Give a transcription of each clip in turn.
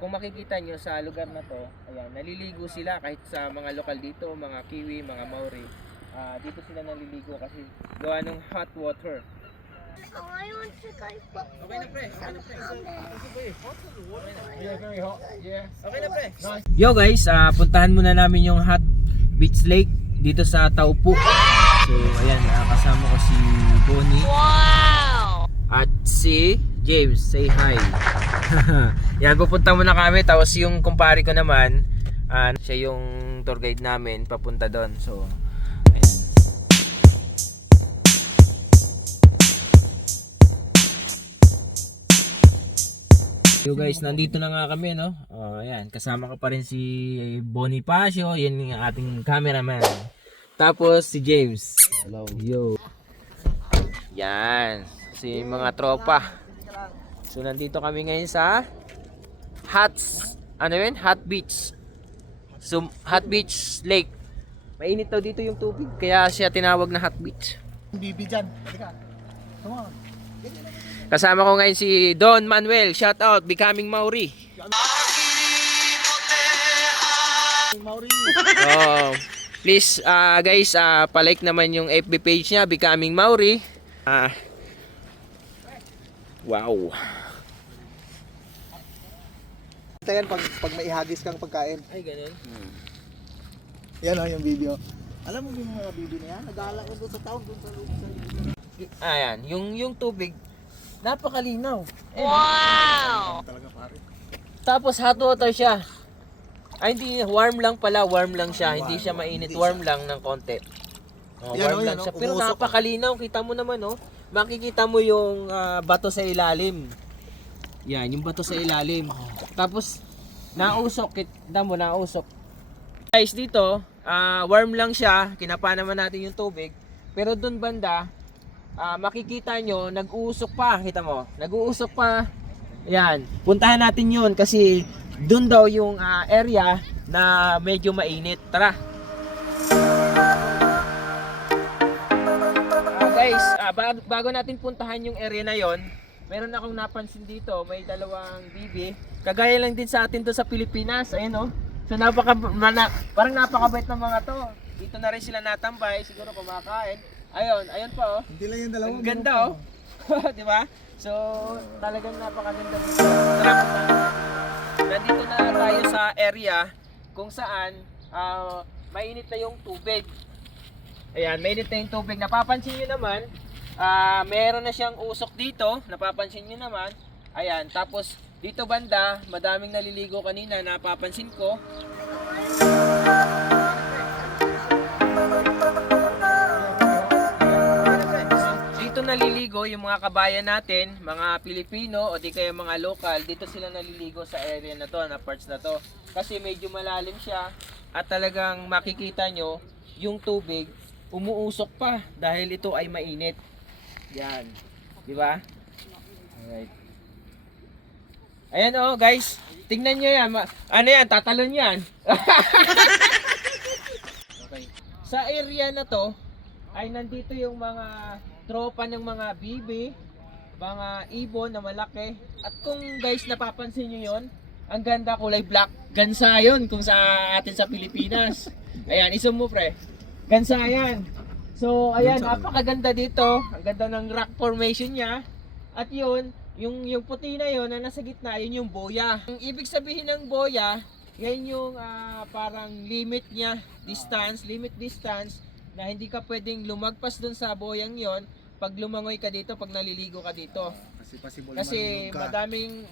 kung makikita nyo sa lugar na to, ayan, naliligo sila kahit sa mga lokal dito, mga Kiwi, mga Maori. Dito sila naliligo kasi gawa ng hot water. Ngayon, sikay po. Okay na pre, okay na pre. Yeah, very hot. Yeah. Okay na pre. Yo guys, puntahan muna namin yung Hot Beach Lake dito sa Taupo. So ayan, kasama ko si Bonnie. Wow! At si James, say hi. Yan, pupunta muna kami. Tapos yung kumpare ko naman, siya yung tour guide namin papunta doon. So, ayan. Yo guys, nandito na nga kami, no? Ayan, kasama ko pa rin si Bonifacio. Yan yung ating cameraman. Tapos si James. Hello. Yo. Yan, si mga tropa. So nandito kami ngayon sa Hot Beach. So Hot Beach Lake. Mainit daw dito yung tubig, kaya siya tinawag na Hot Beach. Bibi dyan. Halika. Come on. Kasama ko ngayon si Don Manuel. Shout out, Becoming Maori. Maori. Oh, please guys, palike naman yung FB page niya, Becoming Maori. Wow. Ito yan pag may ihagis kang pagkain. Ay, ganun. Yan o, yung video. Alam mo yung mga video na yan? Nag-aala yan doon sa taon, doon sa loob. Ayan, yung tubig napakalinaw. Wow! Talaga pare. Tapos hot water siya. Ay, hindi, warm lang pala, warm lang siya. Hindi siya mainit, Hindi warm lang ng konti. Yan, Warm yan, lang siya. Pero umusok. napakalinaw, kita mo naman, oh. Makikita mo yung bato sa ilalim. Yan, yung bato sa ilalim. Tapos nausok, kita mo, nausok. Guys, dito, warm lang siya. Kinapa naman natin yung tubig. Pero doon banda, makikita nyo, nag-uusok pa. Kita mo, nag-uusok pa. Yan, puntahan natin yun kasi doon daw yung area na medyo mainit. Tara. Guys, bago natin puntahan yung area na yon, meron akong napansin dito, may dalawang bibi. Kagaya lang din sa atin doon sa Pilipinas. Ayun, oh. So parang napakabait ng mga to. Dito na rin sila natambay, siguro kumakain. Ayun pa, oh. Hindi lang yung dalawa. Ang ganda, oh. 'Di ba? So, talagang napakaganda dito. Tara, nandito na tayo sa area kung saan mainit na yung tubig. Ayan, mainit na yung tubig. Napapansin nyo naman, meron na siyang usok dito. Napapansin nyo naman. Ayan, tapos dito banda, madaming naliligo kanina. Napapansin ko. Dito naliligo yung mga kabayan natin, mga Pilipino o di kaya mga local. Dito sila naliligo sa area na to, na parts na to. Kasi medyo malalim siya at talagang makikita nyo yung tubig umuusok pa dahil ito ay mainit. Yan. Di ba? Alright. Ayan, oh guys. Tingnan nyo yan. Ano yan? Tatalon yan. Okay. Sa area na to ay nandito yung mga tropa ng mga bibi, mga ibon na malaki. At kung guys napapansin nyo yon, ang ganda, kulay black. Gansa yun kung sa atin sa Pilipinas. Ayan, isum mo pre. Gansa yan. So ayan, napakaganda dito. Ang ganda ng rock formation niya. At yun, yung puti na yun na nasa gitna, yun yung boya. Ang ibig sabihin ng boya, yan yung parang limit niya, limit distance, na hindi ka pwedeng lumagpas dun sa boyang yon pag lumangoy ka dito, pag naliligo ka dito. Kasi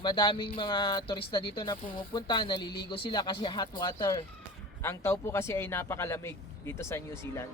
madaming mga turista dito na pumupunta, naliligo sila kasi hot water. Ang Taupo kasi ay napakalamig dito sa New Zealand.